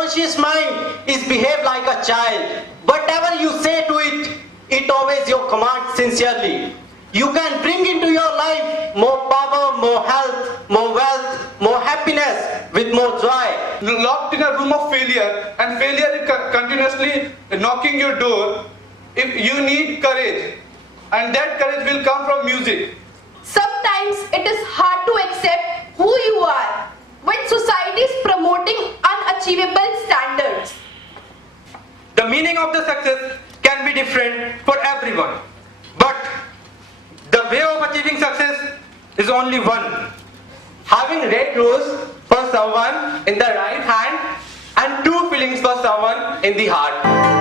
subconscious mind is behave like a child. Whatever you say to it, it obeys your command sincerely. You can bring into your life more power, more health, more wealth, more happiness, with more joy. Locked in a room of failure, and failure is continuously knocking your door. If you need courage, and that courage will come from music. Sometimes it is hard to accept who you are when society is promoting unachievable standards. The meaning of the success can be different for everyone, but the way of achieving success is only one. Having red rose for someone in the right hand and true feelings for someone in the heart.